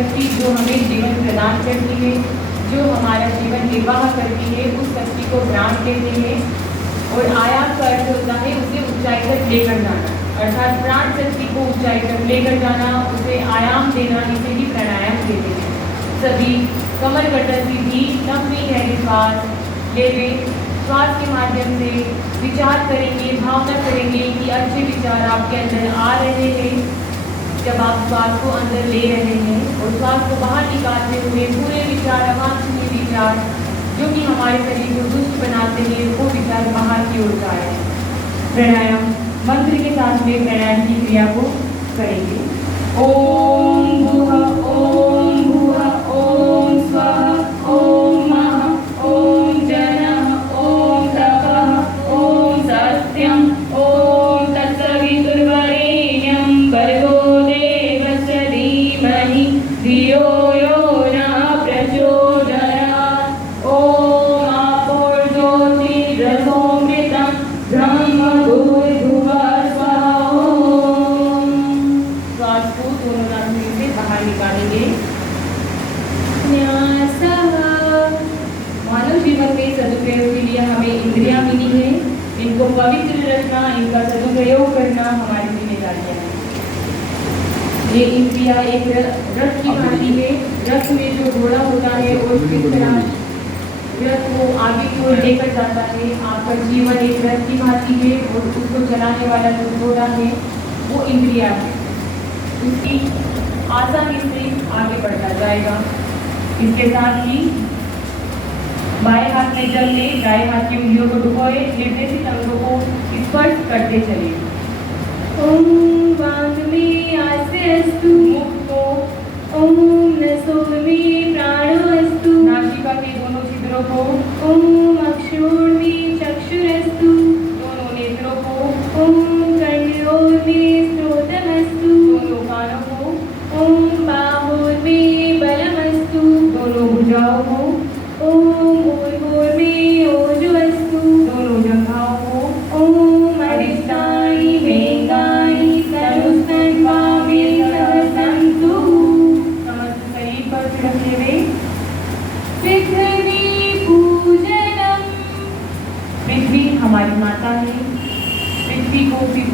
शक्ति जो हमें जीवन प्रदान करती है, जो हमारा जीवन निर्वाह करती है, उस शक्ति को प्राण कहते हैं। और आयाम का अर्थ होता है उसे ऊंचाई तक लेकर जाना, अर्थात प्राण शक्ति को ऊंचाई तक लेकर जाना, उसे आयाम देना, इसे ही प्राणायाम कहते हैं। सभी कमर कटर सीधी, लंबी गहरी सांस लेवे। श्वास के माध्यम से विचार करेंगे, भावना करेंगे कि अच्छे विचार आपके अंदर आ रहे हैं। जब आप श्वास को अंदर ले रहे हैं और श्वास को बाहर निकालते हुए बुरे विचार, अवांछनीय विचार जो कि हमारे शरीर को दुष्ट बनाते हैं, वो विचार बाहर की ओर जा रहे हैं। प्राणायाम मंत्र के साथ में प्राणायाम की क्रिया को करेंगे। ओम भूः ओम भूः ओम स्वः ओम महः ओम जनः ओम तपः ओम सत्यम ओम तत्सवितुर्वरेण्यं भर्गो देवस्य धीमहि धियो यो नः प्रचोदयात्। ओम आपोर्ज्योतिरसोमृतं ब्रह्म भूर्भुवः स्वः। ओम श्वास को दोनों नासिका से बाहर निकालेंगे। मानव जीवन में सदुपयोग के लिए हमें इंद्रियां मिली है, इनको पवित्र रखना, इनका सदुपयोग करना हमारी जिम्मेदारी है। ये इंद्रियां एक रथ की भांति है। रथ में जो घोड़ा होता है और किस तरह रथ को आगे की ओर लेकर जाता है, आपका जीवन एक रथ की भांति है और उसको चलाने वाला जो घोड़ा है वो इंद्रियां है। उसकी आसानी से आगे बढ़ता जाएगा। इसके साथ ही बाएं हाथ में जल ले, दाएं हाथ की उंगलियों को डुबोए, निर्देशित अंगों को स्पर्श करते चलिए। ओम वांग्मे आस्तेस्तु, मुख को ओम नसोर्मे प्राणो अस्तु, नासिका के दोनों छिद्रों को ओम अक्षोर्मे चक्षुरस्तु, दोनों नेत्रों को ओम कर्णयोर्मे श्रोत्रमस्तु, दोनों कानों को ओम बाहोर्मे बलमस्तु, दोनों भुजाओं को ओम ऊर्ध्वोर्मे ओजोऽस्तु, दोनों जंघाओं को ओम अरिष्टानि वेगानि तनुस्तन्वामे सन्तु। समस्त शरीर पर रखते हुए पृथ्वी पूजनम। पृथ्वी हमारी माता है, पृथ्वी को भी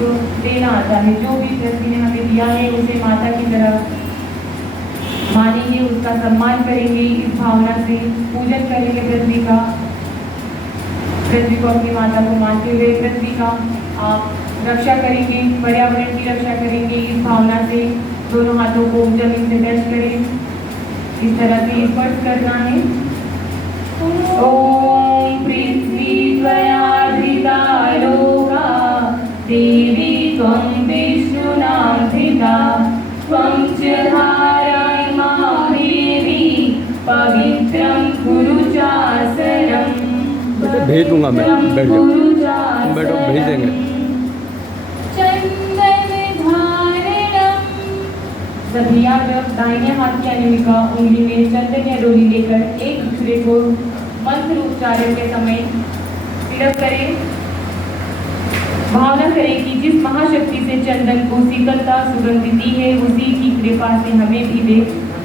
देना आता है। जो भी पृथ्वी ने हमें दिया है उसे माता की तरह मानेंगे, उसका सम्मान करेंगे, इस भावना से पूजन करेंगे पृथ्वी का। पृथ्वी को अपनी माता को मानते हुए पृथ्वी का आप रक्षा करेंगे, पर्यावरण की रक्षा करेंगे। इस भावना से दोनों हाथों को जमीन से टच करें, इस तरह से स्पर्श करना है। ओम पृथ्वी त्वया धृता लोका देवी त्वं विष्णुना धृता त्वं च धारयिमां देवी पवित्रं कुरु चासनं। भेज दूंगा मैं, बैठ जाओ, बैठो, भेज देंगे। चंदन धारणम। सभी आप दाहिने हाथ की अनामिका उंगली में चंदन या डोरी लेकर एक दूसरे को मंत्र उच्चारण के समय तिलक करें। भावना करें कि जिस महाशक्ति से चंदन को शीतलता सुगंध दी है, उसी की कृपा से हमें भी वे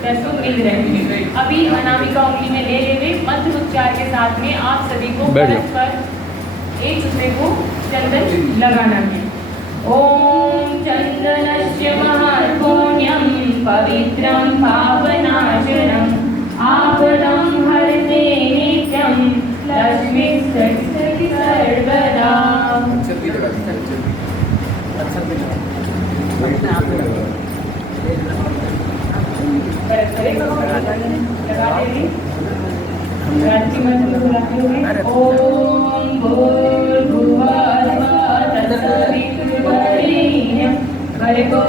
तत्व मिल रहे हैं। अभी अनामिका उंगली में ले लेवे, मंत्र उच्चार के साथ में आप सभी को परस्पर एक दूसरे को चंदन लगाना है। ओम चंदनस्य महापुण्यं पवित्रं पावनाशनं आपदं हरते नित्यं लक्ष्मी सरस्वती सर्वदा। ओम भूर्भुवः तत्सवितुर्वरेण्यं भर्गो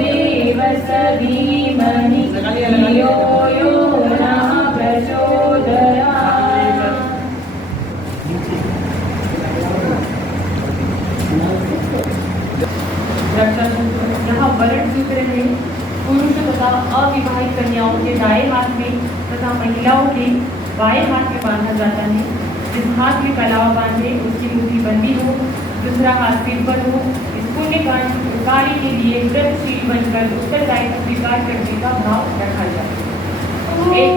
देवस्य धीमहि धियो यो नः प्रचोदयात्। यहाँ वरण सूत्र है। पुरुष तथा अविवाहित कन्याओं के दाएं हाथ में तथा महिलाओं के बाएं हाथ में बांधा जाता है। जिस हाथ में कलावा बांधे उसकी मुट्ठी बंदी हो, दूसरा हाथ सिर पर हो। इस पुण्य कार्य के लिए व्रतशील बनकर उत्तरदायित्व स्वीकार करने का भाव रखा जाए। एक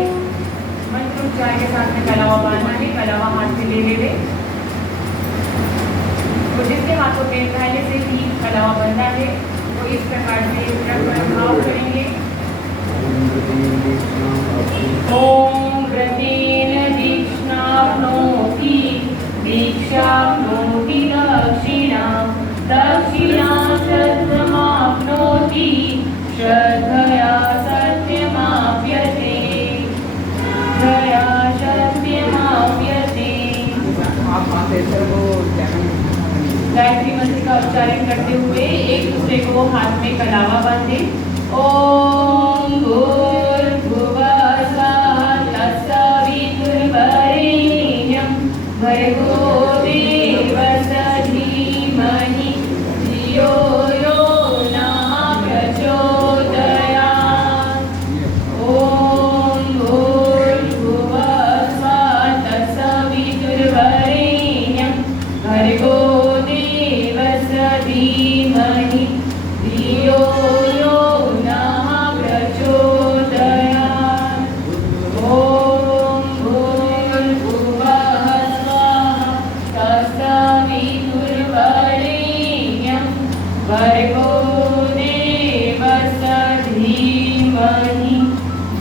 मंत्रोच्चार के साथ में कलावा बांधना है। कलावा हाथ से ले ले तो जिसके हाथों में पहले से ही कलावा बंधा है वो इस प्रकार से भाव करेंगे। ओम व्रतेन दीक्षाप्नोति दीक्षाप्नोति दक्षिणा सत्यमाप्नोति श्रद्धया सत्यमाप्यते दया सत्यमाप्यते। गायत्री मंत्र का उच्चारण करते हुए एक दूसरे को हाथ में कलावा बांधे। ओम भूर्भुवः स्वः तत्सवितुर्वरेण्यं भर्गो देवस्य धीमहि धियो यो नः प्रचोदयात्। ओम भूर्भुवः स्वः तत्सवितुर्वरेण्यं भर्गो धीमहि धियो यो नः प्रचोदयात्। ओम भूर्भुवः स्वः तत्सवितुर्वरेण्यं भर्गो देवस्य धीमहि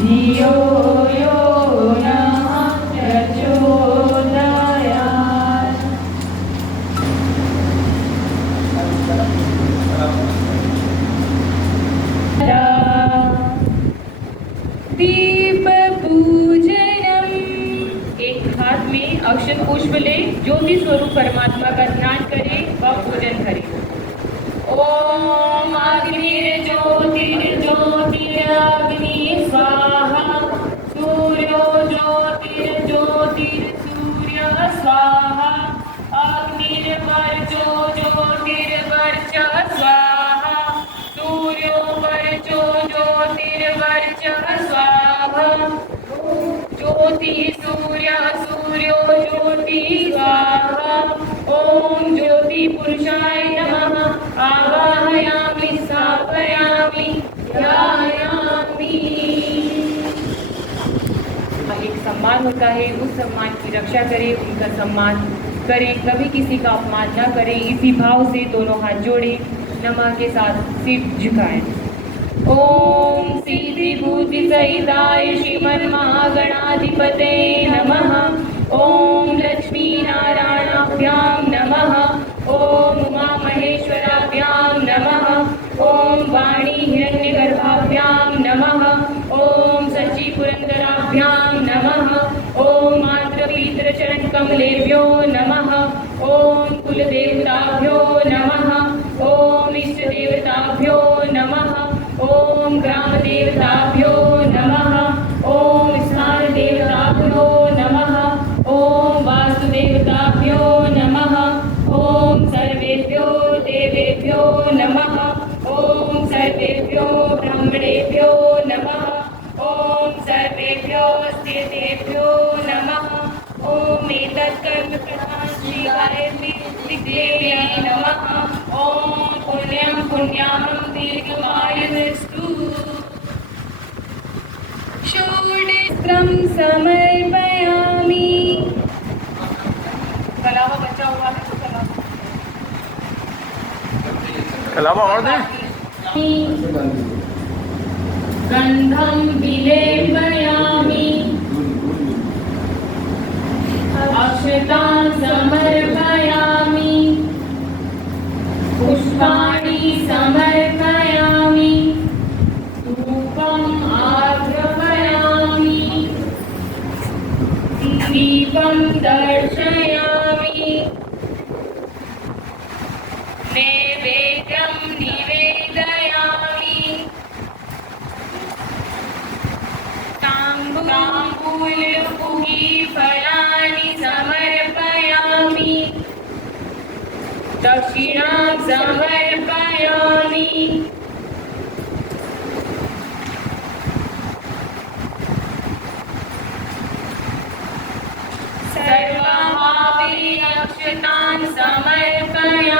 धियो यो नः प्रचोदयात्। दीप पूजनम। एक हाथ में अक्षत पुष्प ले ज्योति स्वरूप परमात्मा का ध्यान करें व पूजन करें। ओम अग्निर्ज्योतिर्ज्योतिरग्नि स्वाहा सूर्यो ज्योतिर्ज्योतिर्सूर्य स्वाहा अग्निर्वर्चो ज्योतिर्वर्च स्वाहा सूर्यो वर्चो ज्योतिर्वर्च स्वाहा ज्योति सूर्य सूर्यो ज्योति स्वाहा। ओम ज्योति पुरुषाय नमः आवाहयामि स्थापयामि ध्यायामि। एक सम्मान होता है, उस सम्मान की रक्षा करें, उनका सम्मान करें, कभी किसी का अपमान न करें। इसी भाव से दोनों हाथ जोड़े नमः के साथ सिर झुकाएं। ओम सिद्धि बुद्धि सहिताय श्रीमन्महागणाधिपते नमः। ओम लक्ष्मी नारायणाभ्यां नमः। ओम उमा महेश्वराभ्यां नमः। ओम वाणी हिरण्यगर्भाभ्यां नमः। ओम सची पुरंदराभ्यां नमः। ओम मात्र पीत्र चरण कमलेभ्यो नमः। ओम कुलदेवताभ्यो नमः। ओम इष्ट देवताभ्यो नमः। ओम ग्राम देवताभ्यो नमः। ओम स्थान देवताभ्यो नमः। ओम वासुदेवताभ्यो नमः। ओम सर्वेभ्यो देवेभ्यो नमः। ओम सर्वेभ्यो ब्राह्मणेभ्यो नमः। ओम सर्वेभ्यो स्थितेभ्यो नमः। ओम एतत् कर्म प्रधान श्री गायत्री नमः। ओम पुण्यं पुण्याहं दीर्घमायुस्तु। षोडशं समर्पयामि। कलावा बचा हुआ है तो कलावा और दे। गंधं विलेपयामि अक्षतां समर्पयामि पुष्पाणि समर्पयामि धूपम् आघ्रापयामि दीपं दर्शयामि नैवेद्यं निवेदयामि ताम्बूलफलानि समर्पयामि दक्षिणां समर्पयामि सर्वमपि अक्षतां समर्पयामि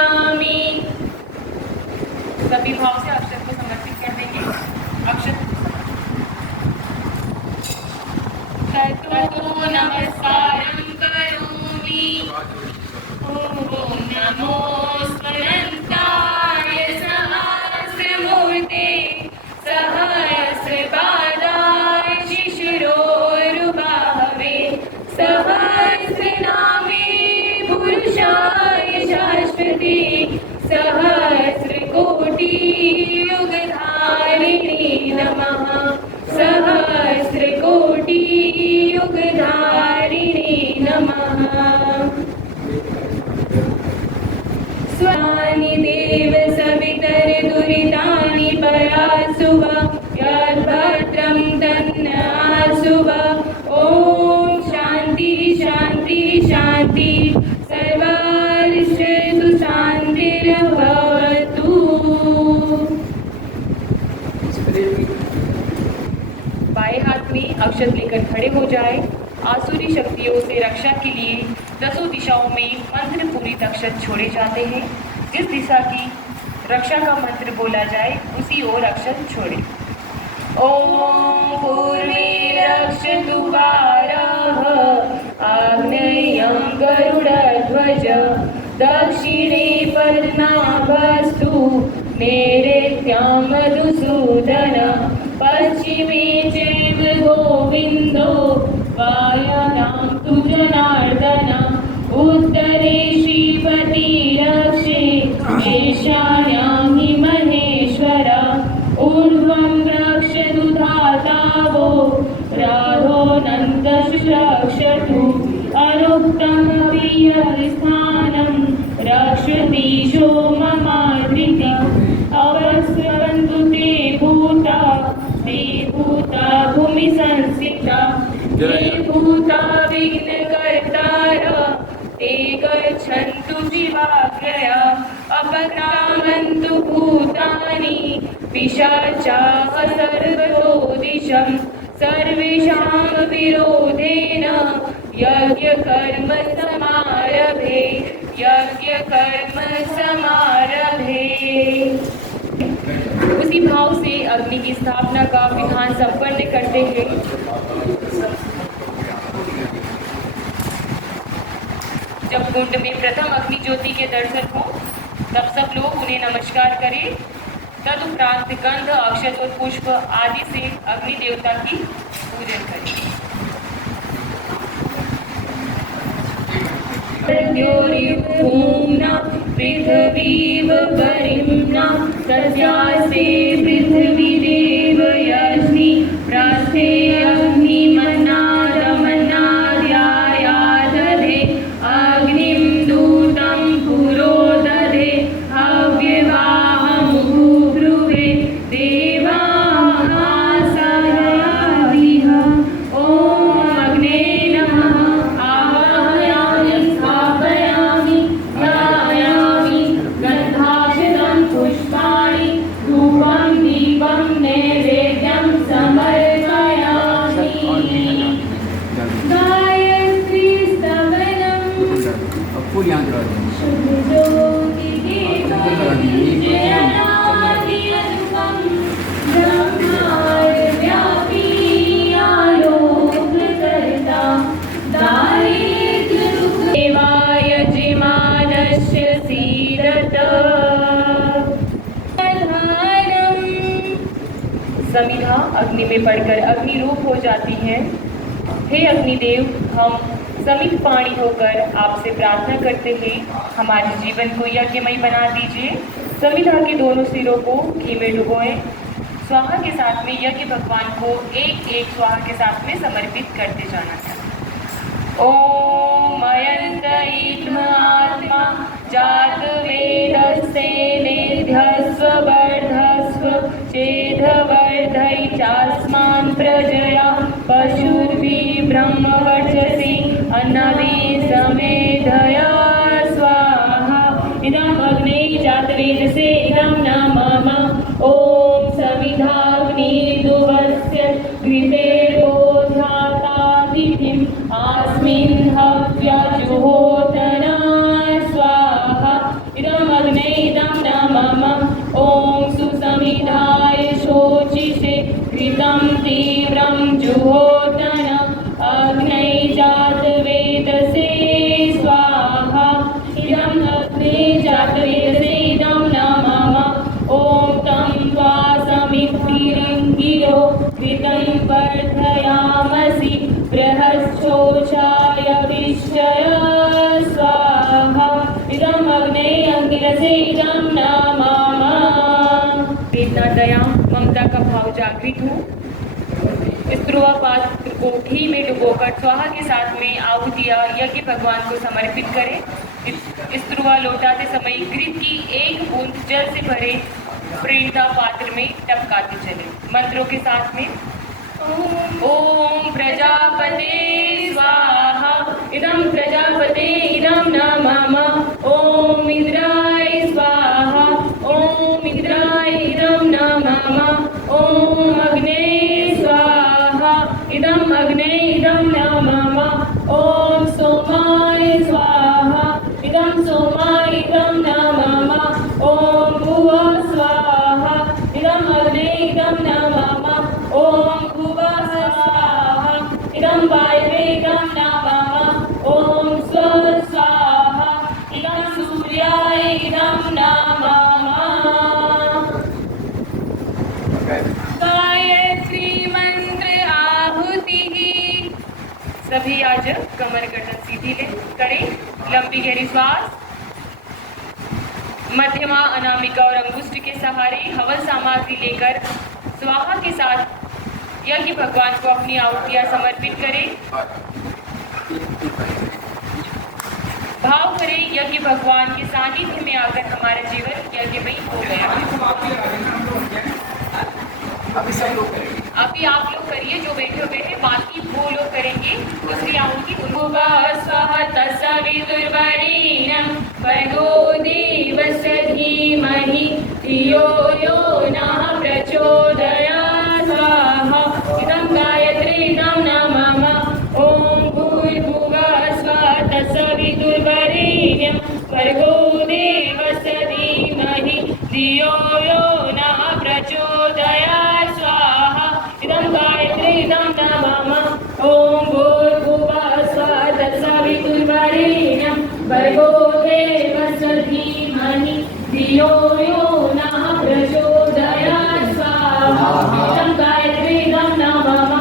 युगधारिणे नमः। स्वानि देव सवितर दुरितानि परासुव यद्भद्रं तन्नासुव। ॐ शान्ति शान्ति शान्ति सर्वारिष्टेषु शान्तिर्भवतु। बाएं हाथ में अक्षत लेकर खड़े हो जाए। आसुरी शक्तियों से रक्षा के लिए 10 दिशाओं में मंत्र पूरित अक्षत छोड़े जाते हैं। जिस दिशा की रक्षा का मंत्र बोला जाए उसी ओर अक्षत छोड़े। ओम पूर्वे रक्षतु वारः आग्नेयं गरुडध्वज दक्षिणे पद्मनाभस्तु नैऋत्यं मधुसूदन पश्चिमे चैव गोविन्दो वायव्यां तु जनार्दन उत्तरे श्रीपतिरक्षे ईशान्यां हि महेश्वर ऊर्ध्वं रक्षतु धातावो राधोऽनन्तशु अनुक्तं प्रियस्थानं रक्षतीशो ममादृति अवस्यन्तु ते भूता भूमि संस्थिता ते भूता विघ्नकर्तार ते गच्छन्तु दिवाग्रया अपक्रामन्तु भूतानि पिशाचाः सर्वतो दिशं सर्वेषां विरोधेन यज्ञकर्म समारभे यज्ञकर्म समारभे। उसी भाव से अग्नि की स्थापना का विधान संपन्न करते हैं। जब कुंड में प्रथम अग्नि ज्योति के दर्शन हो तब सब लोग उन्हें नमस्कार करें। तदुपरांत गंध अक्षत और पुष्प आदि से अग्नि देवता की पूजन करें। पृथ्वीव परिम्ना तस्यास्ते पृथ्वी देव यज्ञि प्रास्ते अग्निमन्नादमन्नाद्यायादधे अग्निं दूतं पुरो दधे हव्यवाहमुब्रुवे देवाहासयादिह। ॐ अग्ने नमः आवाहयामि स्थापयामि ध्यायामि गन्धाक्षतं पुष्पाणि धूपं दीपं नैवेद्यं समर्पयामि। गायत्री स्तवनं शुभज्योतिर्जयनादिअनुपं ब्रह्माण्डव्यापी आलोककर्ता दारिद्र्यदुःखदेवाय जिमानस्य सीदत। समिधा अग्नि में पड़कर अग्नि रूप हो जाती है। हे अग्निदेव, हम समित पाणी होकर आपसे प्रार्थना करते हैं, हमारे जीवन को यज्ञमय बना दीजिए। समिधा के दोनों सिरों को घी में डुबोएं। स्वाहा के साथ में यज्ञ भगवान को एक एक स्वाहा के साथ में समर्पित करते जाना चाहिए। ओम अयंत आत्मा जात वेदस्ते नेध्यस्व वर्धस्व चेधवर्धै चास्मां प्रजया पशुर्भिः ब्रह्मवर्चसि अन्नादि समेधया स्वाहा। इदम् अग्ने जातवेदसे इदं न मम। ॐ समिधाग्निर्दुवस्य घृते बोधातातिथिम् अस्मिन् हव्यजुहोतना स्वाहा। इदम् अग्ने इदं न मम। ॐ सुसमिधाय शोचिषे घृतं तीव्रं जुहोतन अग्ने जातवेदसे स्वाहा। इदम् अग्ने जातवेदसे इदं न मम। ॐ तं त्वा समिद्भिरिङ्गिरो घृतं वर्धयामसि बृहच्छोषाय विश्चय स्वाहा। इदम् अग्ने अंगिरसे इदं न मम। वेदना, दया, ममता का भाव जागृत हो। इस ध्रुवा पात्र को घी में डुबोकर स्वाहा के साथ में आहुतियाँ यज्ञ भगवान को समर्पित करें। इस तुरवा लौटाते समय घृत की एक बूंद जल से भरे प्रेरणा पात्र में टपकाते चले। मंत्रों के साथ में ओम प्रजापते स्वाहा इदं प्रजापते इदं नमः। ओम इंद्राय स्वाहा ओम इंद्राय इदं नमः। ओम अग्ने स्वाहा इदं अग्ने इदं नमः। ओम सोमाय स्वाहा इदं सोमाय इदं नमः। ओम भुवः स्वाहा इदं अग्ने इदं नमः। ओम भुवः स्वाहा इदं वायवे इदं नमः। ओम स्वः स्वाहा इदं सूर्याय इदं नमः। गायत्री मंत्र आहुति। सभी आज कमर गर्दन सीधी ले करें, लंबी गहरी श्वास। मध्यमा अनामिका और अंगुष्ठ के सहारे हवन सामग्री लेकर स्वाहा के साथ यज्ञ भगवान को अपनी आहुतियाँ समर्पित करें। भाव करें यज्ञ भगवान के सानिध्य में आकर हमारा जीवन यज्ञमय हो गया। अभी आप लोग करिए जो बैठे हुए हैं, बाकी वो लोग करेंगे। दूसरी आहुति स्वाहा तत्सवितुर्वरेण्यं भर्गो देवस्य धीमहि धियो यो नः प्रचोदयात्। स्वाहा इदं गायत्री इदं नमः। ओम भूर्भुवः स्वः तत्सवितुर्वरेण्यं भर्गो देवस्य धीमहि धियो यो नः प्रचोदयात्। स्वाहा इदं गायत्री इदं नमः। ओम भूर्भुवः स्वः तत्सवितुर्वरेण्यं भर्गो देवस्य धीमहि धियो यो नः प्रचोदयात्। स्वाहा इदं गायत्री इदं नमः।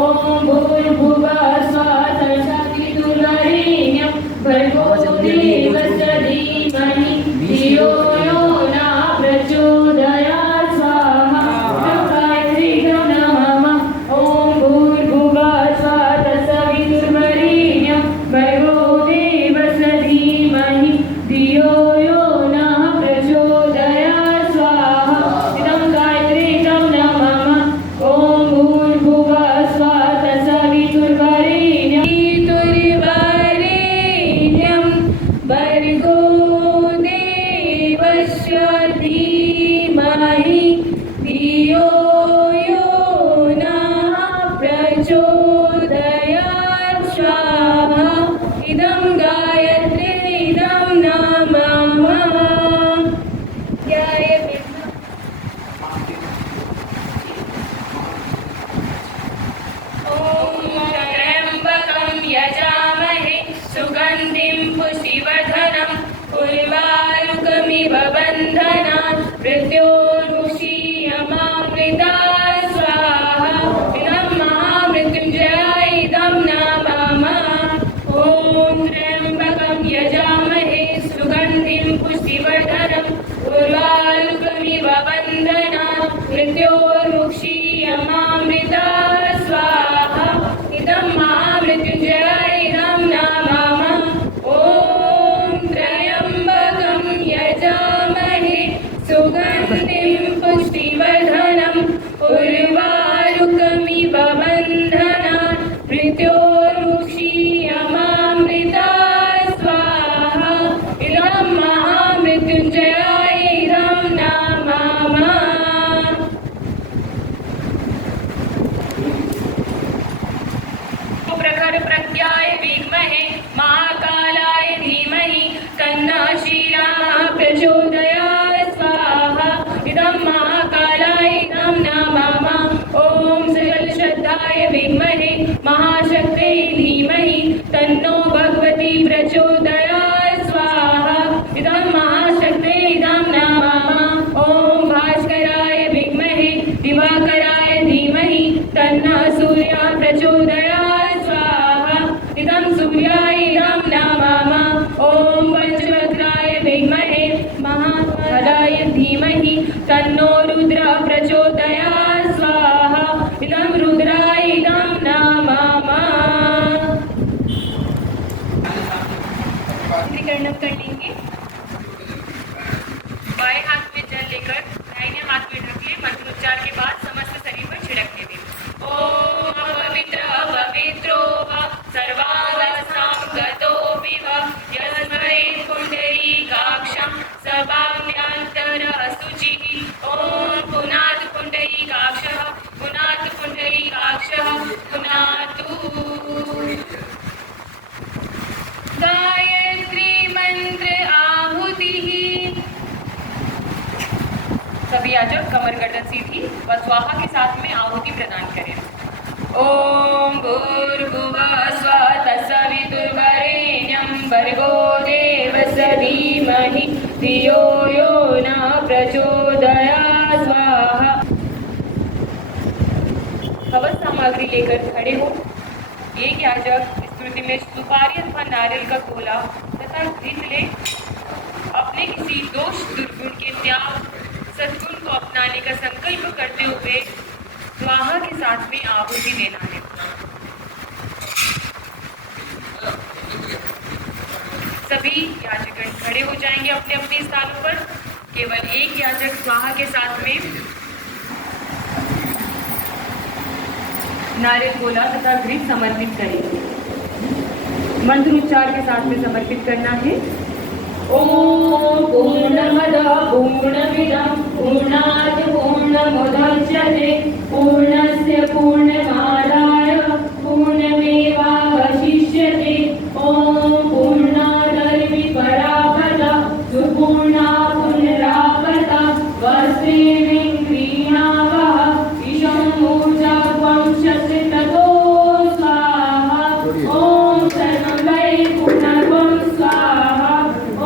ओम भूर्भुवः स्वः तत्सवितुर्वरेण्यं भर्गो देवस्य धीमहि धियो यो नः प्रचोदयात्। स्वाहा इदं गायत्री इदं नमः। ओम भूर्भुवः स्वः तत्सवितुर्वरेण्यं भर्गो देवस्य धीमहि धियो यो नः प्रचोदयात्। स्वाहा इदं गायत्री इदं नमः। ओम भूर्भुवः स्वः तत्सवितुर्वरेण्यं भर्गो देवस्य धीमहि धियो यो नः प्रचोदयात्। स्वाहा इदं गायत्री इदं नमः। ओम त्र्यंबकं यजामहे सुगंधिं पुष्टिवर्धनम् उर्वारुकमिव बन्धनात् मृत्योर्मुक्षीयमामृतात्। स्वाहा इदं महामृत्युञ्जयाय इदं नमः। ओम त्र्यंबकं यजामहे सुगंधिं पुष्टिवर्धनम् उर्वारुकमिव बन्धनात् मृत्योर्मुक्षीयमामृतात्। स्वाहा इदं महामृत्युञ्जयाय इदं नमः। ओम त्र्यंबकं यजामहे सुगंधिं पुष्टिवर्धनम् उर्वारुकमिव बन्धनात् मृत्योर्मुक्षीयमामृतात्। स्वाहा इदं महामृत्युञ्जयाय इदं नमः। प्रखर प्रज्ञाय विद्महे महाकालाय धीमहि तन्नः श्रीरामः प्रचोदयात्। स्वाहा इदं महाकालाय इदं नमः। ओम सकल श्रद्धाय विद्महे महाशक्त्यै धीमहि तन्नो भगवती प्रचोदयात्। स्वाहा इदं महाशक्त्यै इदं नमः। ओम भास्कराय विद्महे दिवाकराय धीमहि तन्नः सूर्यः प्रचोदयात्। स्वाहा इदं सूर्याय इदं नमः। ओम पंचवक्त्राय विद्महे महाकालाय धीमहि तन्नो रुद्रः प्रचोदयात्। स्वाहा इदं रुद्राय इदं नमः। मंत्रोच्चार के बाद समस्त शरीर पर छिड़कते हुए ओम पवित्र पवित्रो सर्वावस्थां गतोऽपि यस्मरेत् पुण्डरीकाक्षं सभाव्यन्तरशुचिः ओम पुनातु पुण्डरीकाक्षः पुनातु पुण्डरीकाक्षः पुनातु गायत्री मंत्र आहुति। सभी याजक कमर गर्दन सीधी व स्वाहा के साथ में आहुति प्रदान करें। ओम भूर्भुवः स्वः तत्सवितुर्वरेण्यं भर्गो देवस्य धीमहि धियो यो न प्रचोदयात् स्वाहा। हवन सामग्री लेकर खड़े हो। एक याजक स्मृति में सुपारी अथवा नारियल का गोला तथा घृत ले। अपने किसी दोष दुर्गुण के त्याग सद्गुण को अपनाने का संकल्प करते हुए स्वाहा के साथ में आहुति देना है। सभी याजकगण खड़े हो जाएंगे अपने अपने स्थानों पर। केवल एक याजक स्वाहा के साथ में नारियल गोला तथा घृत समर्पित करेंगे। मंत्र उच्चार के साथ में समर्पित करना है। ओम पूर्णमदः पूर्णमिदं पूर्णात् पूर्णमुदच्यते पूर्णस्य पूर्णमादाय पूर्णमेवावशिष्यते ओम पूर्णादर्विपरापदा सुपूर्णा पुनरापदा वस्त्रे गृह्णावः ईशं ऊर्जा वंशस्य ततो स्वाहा ओम सर्वं वै पूर्णत्वं स्वाहा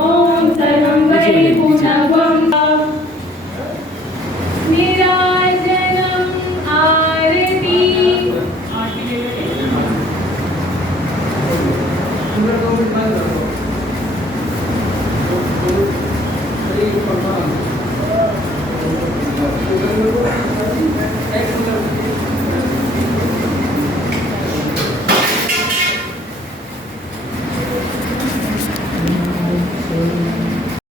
ओम सर्वं वै पूर्णत्वं निराजनम् आरती।